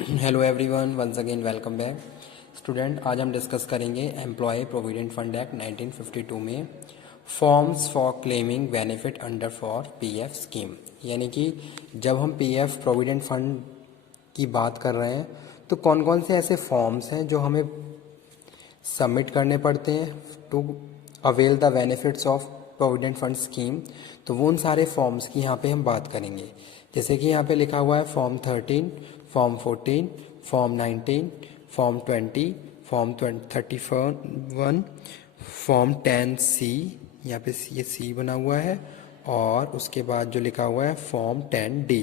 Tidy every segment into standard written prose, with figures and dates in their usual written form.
Hello everyone, once again welcome back. Student, आज हम discuss करेंगे एम्प्लॉय प्रोविडेंट फंड एक्ट 1952 में forms for claiming benefit under for PF scheme. यानी कि जब हम पीएफ प्रोविडेंट फंड की बात कर रहे हैं तो कौन कौन से ऐसे फॉर्म्स हैं जो हमें सबमिट करने पड़ते हैं to avail the benefits of provident fund scheme. तो वो उन सारे फॉर्म्स की यहाँ पे हम बात करेंगे। जैसे कि यहाँ पे लिखा हुआ है form 13, form 14, form 19, form 20, form 31, form 10C, यहाँ पे ये C बना हुआ है, और उसके बाद जो लिखा हुआ है फॉर्म 10D।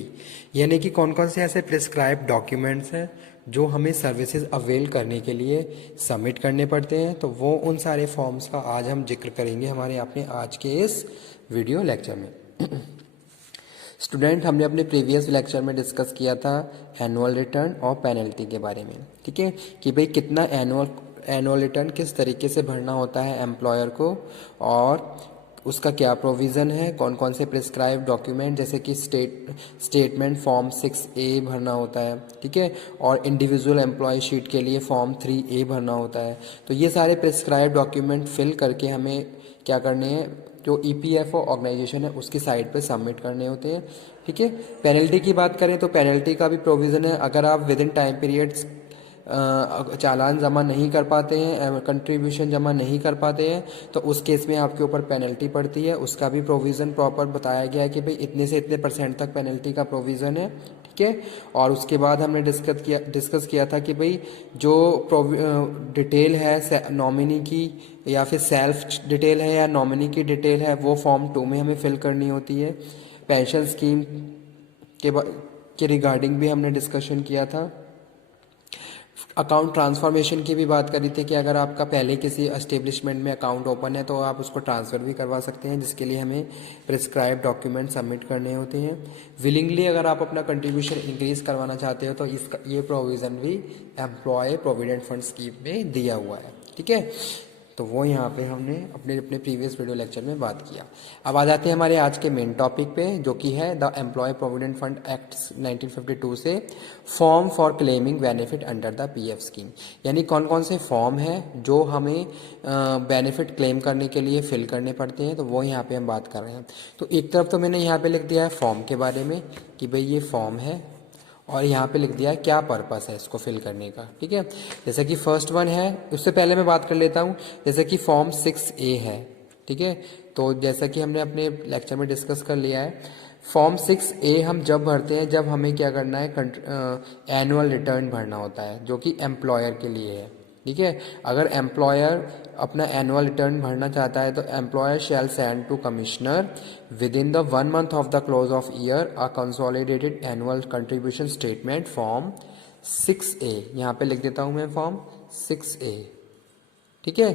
यानी कि कौन कौन से ऐसे प्रिस्क्राइब डॉक्यूमेंट्स हैं जो हमें सर्विसेज अवेल करने के लिए सबमिट करने पड़ते हैं। तो वो उन सारे फॉर्म्स का आज हम जिक्र करेंगे हमारे अपने आज के इस वीडियो लेक्चर में। स्टूडेंट, हमने अपने प्रीवियस लेक्चर में डिस्कस किया था एनुअल रिटर्न और पेनल्टी के बारे में, ठीक है, कि भाई कितना एनुअल रिटर्न किस तरीके से भरना होता है एम्प्लॉयर को, और उसका क्या प्रोविज़न है, कौन कौन से प्रिस्क्राइब डॉक्यूमेंट, जैसे कि स्टेटमेंट फॉर्म 6A भरना होता है, ठीक है, और इंडिविजुअल एम्प्लॉय शीट के लिए फॉर्म 3A भरना होता है। तो ये सारे प्रिस्क्राइब डॉक्यूमेंट फिल करके हमें क्या करने हैं, जो EPFO ऑर्गेनाइजेशन है उसकी साइट पे सबमिट करने होते हैं, ठीक है। पेनल्टी की बात करें तो पेनल्टी का भी प्रोविज़न है। अगर आप विद इन टाइम पीरियड्स चालान जमा नहीं कर पाते हैं, कंट्रीब्यूशन जमा नहीं कर पाते हैं, तो उस केस में आपके ऊपर पेनल्टी पड़ती है। उसका भी प्रोविज़न प्रॉपर बताया गया है कि भाई इतने से इतने % तक पेनल्टी का प्रोविज़न है, ठीक है। और उसके बाद हमने डिस्कस किया था कि भाई जो डिटेल है नॉमिनी की या फिर सेल्फ डिटेल है या नॉमिनी की डिटेल है, वो फॉर्म 2 में हमें फिल करनी होती है। पेंशन स्कीम के रिगार्डिंग भी हमने डिस्कशन किया था। अकाउंट ट्रांसफॉर्मेशन की भी बात करी थी कि अगर आपका पहले किसी एस्टेब्लिशमेंट में अकाउंट ओपन है तो आप उसको ट्रांसफ़र भी करवा सकते हैं, जिसके लिए हमें प्रिस्क्राइब डॉक्यूमेंट सबमिट करने होते हैं। विलिंगली अगर आप अपना कंट्रीब्यूशन इंक्रीज करवाना चाहते हो तो इसका ये प्रोविज़न भी एम्प्लॉय प्रोविडेंट फंड स्कीम में दिया हुआ है, ठीक है। तो वो यहाँ पे हमने अपने अपने प्रीवियस वीडियो लेक्चर में बात किया। अब आ जाते हैं हमारे आज के मेन टॉपिक पे, जो कि है the employ provident fund act 1952 से form for claiming benefit under the PF scheme. यानी कौन कौन से फॉर्म हैं जो हमें बेनिफिट क्लेम करने के लिए फिल करने पड़ते हैं, तो वो यहाँ पे हम बात कर रहे हैं। तो एक तरफ तो मैंने यहाँ पे लिख दिया है फॉर्म के बारे में कि भाई ये फॉर्म है, और यहाँ पे लिख दिया है क्या पर्पस है इसको फिल करने का, ठीक है। जैसे कि फर्स्ट वन है, उससे पहले मैं बात कर लेता हूँ, जैसे कि फॉर्म 6A है, ठीक है। तो जैसा कि हमने अपने लेक्चर में डिस्कस कर लिया है, फॉर्म 6A हम जब भरते हैं जब हमें क्या करना है, एनुअल रिटर्न भरना होता है, जो कि एम्प्लॉयर के लिए है, ठीक है। अगर एम्प्लॉयर अपना एनुअल रिटर्न भरना चाहता है तो employer shall send to commissioner within the 1 month of the close of year a consolidated annual contribution statement form 6A। यहाँ पे लिख देता हूँ मैं फॉर्म 6A, ठीक है।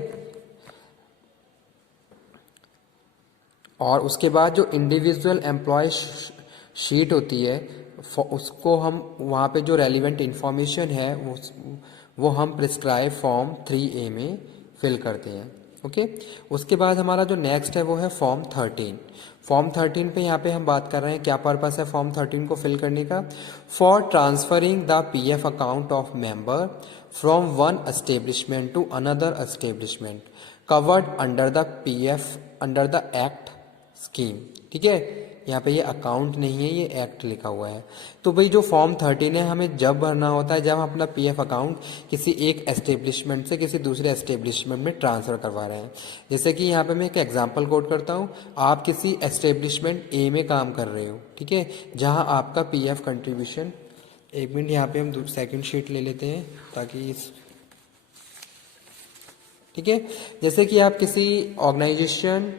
और उसके बाद जो इंडिविजुअल एम्प्लॉय शीट होती है उसको हम वहाँ पे जो रेलिवेंट इंफॉर्मेशन है वो हम प्रिस्क्राइब फॉर्म 3A में फिल करते हैं, ओके। उसके बाद हमारा जो नेक्स्ट है वो है फॉर्म 13। फॉर्म 13 पे यहाँ पे हम बात कर रहे हैं क्या पर्पस है फॉर्म 13 को फिल करने का, for transferring the PF account of member from one establishment to another establishment covered under the PF under the act scheme, ठीक है। यहाँ पे ये अकाउंट नहीं है, ये एक्ट लिखा हुआ है। तो भाई जो फॉर्म 13 है हमें जब भरना होता है जब हम अपना PF अकाउंट किसी एक एस्टेब्लिशमेंट से किसी दूसरे एस्टेब्लिशमेंट में ट्रांसफ़र करवा रहे हैं। जैसे कि यहाँ पे मैं एक एग्जांपल कोट करता हूँ, आप किसी एस्टेब्लिशमेंट A में काम कर रहे हो, ठीक है, जहाँ आपका PF कंट्रीब्यूशन, एक मिनट यहाँ पे हम सेकेंड शीट ले लेते हैं ताकि इस, ठीक है। जैसे कि आप किसी ऑर्गेनाइजेशन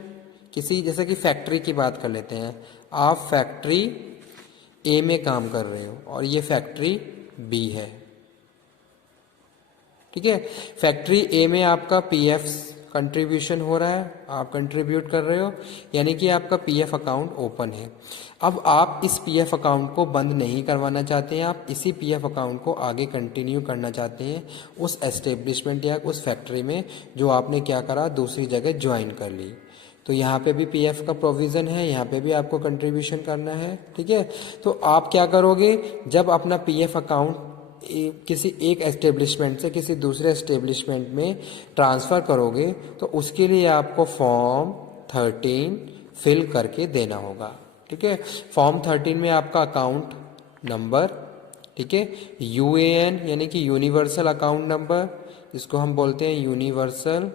किसी जैसे कि फैक्ट्री की बात कर लेते हैं, आप फैक्ट्री A में काम कर रहे हो और ये फैक्ट्री B है, ठीक है। फैक्ट्री A में आपका PF कंट्रीब्यूशन हो रहा है, आप कंट्रीब्यूट कर रहे हो, यानी कि आपका PF अकाउंट ओपन है। अब आप इस PF अकाउंट को बंद नहीं करवाना चाहते हैं, आप इसी PF अकाउंट को आगे कंटिन्यू करना चाहते हैं उस एस्टेब्लिशमेंट या उस फैक्ट्री में जो आपने क्या करा, दूसरी जगह ज्वाइन कर ली। तो यहाँ पे भी PF का प्रोविज़न है, यहाँ पे भी आपको कंट्रीब्यूशन करना है, ठीक है। तो आप क्या करोगे, जब अपना PF अकाउंट किसी एक एस्टेब्लिशमेंट से किसी दूसरे एस्टेब्लिशमेंट में ट्रांसफ़र करोगे तो उसके लिए आपको फॉर्म 13 फिल करके देना होगा। ठीक है, फॉर्म 13 में आपका अकाउंट नंबर, ठीक है, यूएएन यानी कि यूनिवर्सल अकाउंट नंबर, जिसको हम बोलते हैं यूनिवर्सल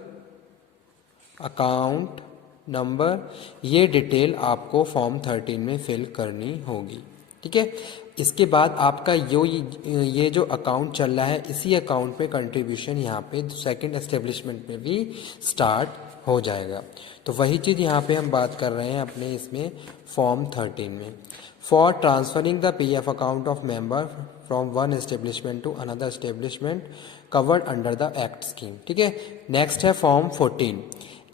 अकाउंट नंबर, ये डिटेल आपको फॉर्म 13 में फिल करनी होगी। ठीक है, इसके बाद आपका ये जो अकाउंट चल रहा है, इसी अकाउंट में कंट्रीब्यूशन यहाँ पे सेकंड एस्टेब्लिशमेंट में भी स्टार्ट हो जाएगा। तो वही चीज़ यहाँ पे हम बात कर रहे हैं अपने इसमें फॉर्म 13 में। For transferring the PF account of member from one establishment to another establishment covered under the act scheme. ठीक है, नेक्स्ट है form 14,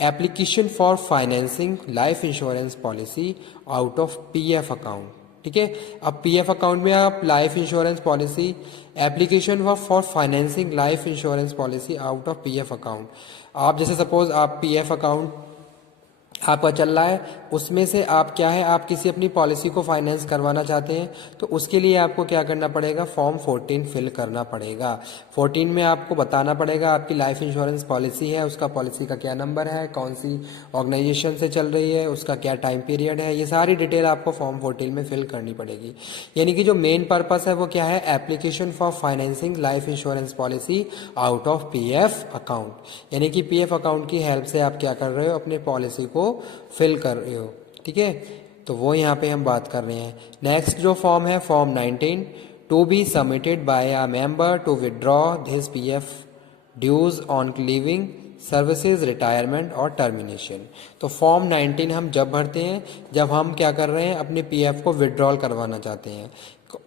application for financing life insurance policy out of PF account. ठीक है, अब PF account में आप life insurance policy, application for financing life insurance policy out of PF account. आप जैसे सपोज आप पीएफ अकाउंट आपका चल रहा है, उसमें से आप क्या है, आप किसी अपनी पॉलिसी को फाइनेंस करवाना चाहते हैं, तो उसके लिए आपको क्या करना पड़ेगा, फॉर्म 14 फिल करना पड़ेगा। 14 में आपको बताना पड़ेगा आपकी लाइफ इंश्योरेंस पॉलिसी है, उसका पॉलिसी का क्या नंबर है, कौन सी ऑर्गेनाइजेशन से चल रही है, उसका क्या टाइम पीरियड है, ये सारी डिटेल आपको फॉर्म 14 में फिल करनी पड़ेगी। यानी कि जो मेन पर्पस है वो क्या है, application for financing life insurance policy out of PF account. यानी कि पीएफ अकाउंट की हेल्प से आप क्या कर रहे हो, अपने पॉलिसी को फिल कर रहे हो। ठीक है, तो वो यहाँ पे हम बात कर रहे हैं। नेक्स्ट जो फॉर्म है form 19, to be submitted by a member to withdraw his PF dues on living services, retirement और टर्मिनेशन। तो फॉर्म 19 हम जब भरते हैं जब हम क्या कर रहे हैं, अपने पीएफ को विदड्रॉल करवाना चाहते हैं।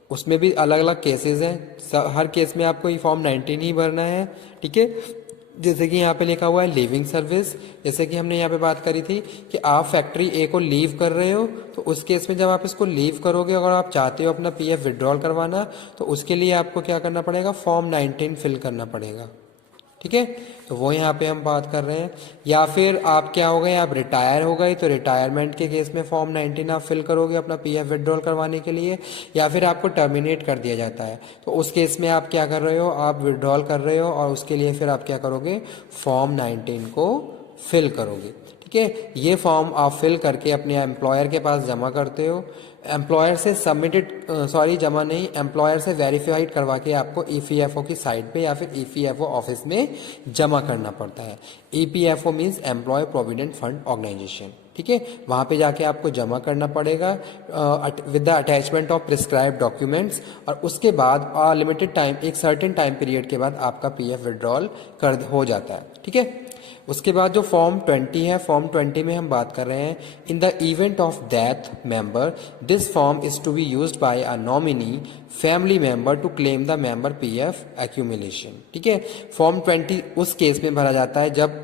उसमें भी अलग अलग केसेस हैं, हर केस में आपको ये फॉर्म 19 ही भरना है। ठीक है, जैसे कि यहाँ पे लिखा हुआ है लिविंग सर्विस, जैसे कि हमने यहाँ पे बात करी थी कि आप फैक्ट्री ए को लीव कर रहे हो, तो उस केस में जब आप इसको लीव करोगे, अगर आप चाहते हो अपना पीएफ विड्रॉल करवाना, तो उसके लिए आपको क्या करना पड़ेगा, फॉर्म 19 फिल करना पड़ेगा। ठीक है, तो वो यहाँ पे हम बात कर रहे हैं। या फिर आप क्या हो गए, आप रिटायर हो गए, तो रिटायरमेंट के केस में फॉर्म 19 आप फिल करोगे अपना पीएफ विड्रॉल करवाने के लिए। या फिर आपको टर्मिनेट कर दिया जाता है, तो उस केस में आप क्या कर रहे हो, आप विड्रॉल कर रहे हो और उसके लिए फिर आप क्या करोगे, फॉर्म 19 को फिल करोगे। ठीक है, ये फॉर्म आप फिल करके अपने एम्प्लॉयर के पास जमा करते हो। एम्प्लॉयर से सबमिटेड जमा नहीं, एम्प्लॉयर से वेरीफाइड करवा के आपको ईपीएफओ की साइट पे या फिर ईपीएफओ ऑफिस में जमा करना पड़ता है। EPFO means employ provident fund organisation. ठीक है, वहाँ पे जाके आपको जमा करना पड़ेगा with the attachment of prescribe documents, और उसके बाद लिमिटेड टाइम, एक सर्टेन टाइम पीरियड के बाद आपका पीएफ विड्रॉल हो जाता है। ठीक है, उसके बाद जो फॉर्म 20 है, फॉर्म 20 में हम बात कर रहे हैं, in the event of death member this form is to be used by a nominee family member to claim the member PF accumulation. ठीक है, फॉर्म 20 उस केस में भरा जाता है जब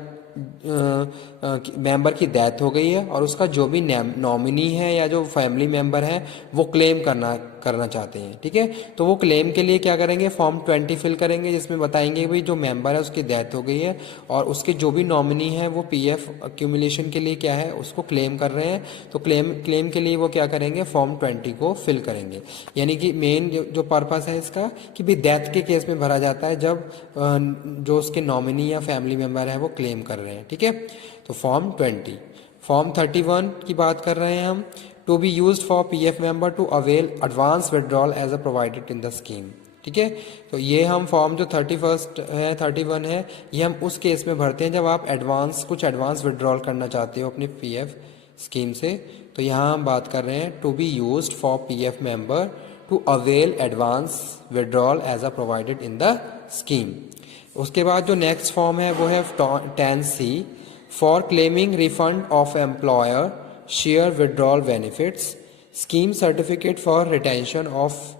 मेंबर की डेथ हो गई है और उसका जो भी नॉमिनी है या जो फैमिली मेंबर है वो क्लेम करना चाहते हैं। ठीक है, तो वो क्लेम के लिए क्या करेंगे, फॉर्म 20 फिल करेंगे, जिसमें बताएंगे भाई जो मेंबर है उसकी डेथ हो गई है और उसके जो भी नॉमिनी है वो पीएफ एक्यूमुलेशन के लिए क्या है, उसको क्लेम कर रहे हैं। तो क्लेम के लिए वो क्या करेंगे, फॉर्म 20 को फिल करेंगे। यानी कि मेन जो पर्पस है इसका कि भी डेथ के केस में भरा जाता है जब जो उसके नॉमिनी या फैमिली मेंबर है वो क्लेम कर रहे हैं। ठीक है, तो फॉर्म 20। फॉर्म 31 की बात कर रहे हैं हम, to be used for PF member to avail advance withdrawal as a provided in the scheme. ठीक है, तो ये हम फॉर्म जो 31 है, ये हम उस केस में भरते हैं जब आप कुछ एडवांस विड्रॉल करना चाहते हो अपनी पीएफ स्कीम से। तो यहाँ हम बात कर रहे हैं to be used for PF member to avail advance withdrawal as a provided in the scheme. उसके बाद जो नेक्स्ट फॉर्म है वो है 10C, for claiming refund of employer share withdrawal benefits scheme certificate for retention of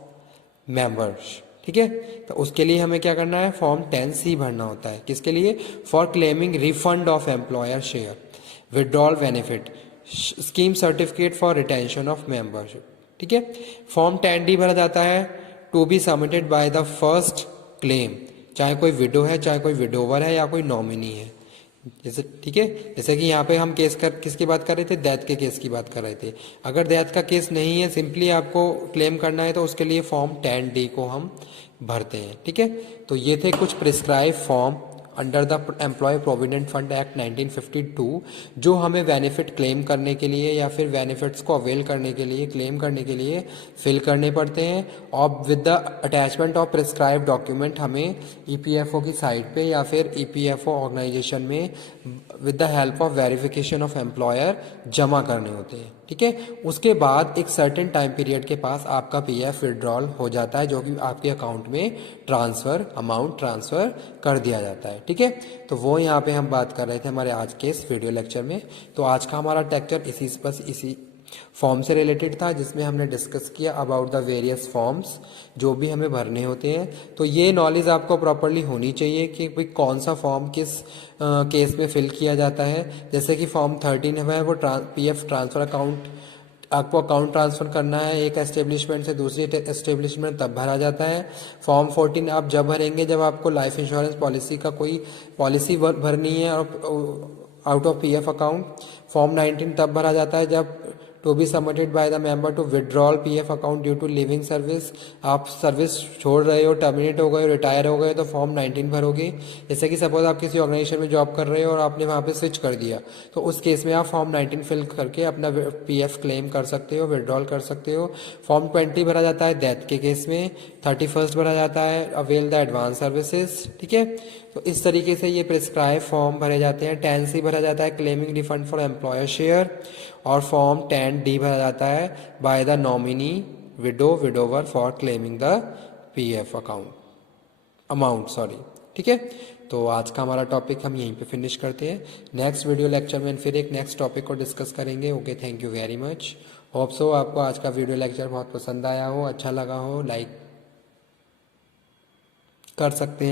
members. ठीक है, तो उसके लिए हमें क्या करना है, फॉर्म 10C भरना होता है। किसके लिए, for claiming refund of employer share withdrawal benefit scheme certificate for retention of membership. ठीक है, फॉर्म 10D भरा जाता है, to be submitted by the first claim, चाहे कोई विडो है, चाहे कोई विडोवर है या कोई नॉमिनी है। जैसे ठीक है, जैसे कि यहाँ पे हम किसकी बात कर रहे थे, डेथ के केस की बात कर रहे थे। अगर डेथ का केस नहीं है, सिंपली आपको क्लेम करना है, तो उसके लिए फॉर्म 10D को हम भरते हैं। ठीक है, तो ये थे कुछ prescribe form under the employ provident fund act 1952, जो हमें बेनिफिट क्लेम करने के लिए या फिर बेनिफिट्स को अवेल करने के लिए, क्लेम करने के लिए फिल करने पड़ते हैं। और with the attachment of prescribe document हमें ईपीएफओ की साइट पे या फिर ईपीएफओ ऑर्गेनाइजेशन में with the help of verification of employer जमा करने होते हैं। ठीक है, उसके बाद एक सर्टेन टाइम पीरियड के पास आपका पीएफ विड्रॉल हो जाता है, जो कि आपके अकाउंट में अमाउंट ट्रांसफर कर दिया जाता है। ठीक है, तो वो यहाँ पे हम बात कर रहे थे हमारे आज के इस वीडियो लेक्चर में। तो आज का हमारा लेक्चर इसी फॉर्म से रिलेटेड था, जिसमें हमने डिस्कस किया अबाउट द वेरियस फॉर्म्स जो भी हमें भरने होते हैं। तो ये नॉलेज आपको प्रॉपरली होनी चाहिए कि भाई कौन सा फॉर्म किस केस में फिल किया जाता है। जैसे कि फॉर्म 13 है वो पीएफ ट्रांसफर अकाउंट, आपको अकाउंट ट्रांसफर करना है एक एस्टेब्लिशमेंट से दूसरी एस्टेब्लिशमेंट, तब भरा जाता है। फॉर्म 14 आप जब भरेंगे जब आपको लाइफ इंश्योरेंस पॉलिसी का कोई पॉलिसी भरनी है और out of PF account. Form 19 तब भरा जाता है जब to be submitted by the member to withdrawal PF account due to living service, आप सर्विस छोड़ रहे हो, टर्मिनेट हो गए, रिटायर हो गए, तो फॉर्म 19 भरोगे। जैसे कि सपोज आप किसी ऑर्गेनाइजेशन में जॉब कर रहे हो और आपने वहाँ पे स्विच कर दिया, तो उस केस में आप फॉर्म 19 फिल करके अपना पीएफ क्लेम कर सकते हो, विड्रॉल कर सकते हो। फॉर्म 20 भरा जाता है डेथ के केस में। 31 भरा जाता है अवेल द एडवांस सर्विसेज। ठीक है, तो इस तरीके से ये प्रिस्क्राइब फॉर्म भरे जाते हैं। 10C भरा जाता है claiming refund for employer share, और फॉर्म 10D भरा जाता है by the nominee widower for claiming the PF amount sorry. ठीक है, तो आज का हमारा टॉपिक हम यहीं पे फिनिश करते हैं। नेक्स्ट वीडियो लेक्चर में फिर एक नेक्स्ट टॉपिक को डिस्कस करेंगे। Okay, thank you very much. Hope so आपको आज का वीडियो लेक्चर बहुत पसंद आया हो, अच्छा लगा हो, लाइक कर सकते हैं।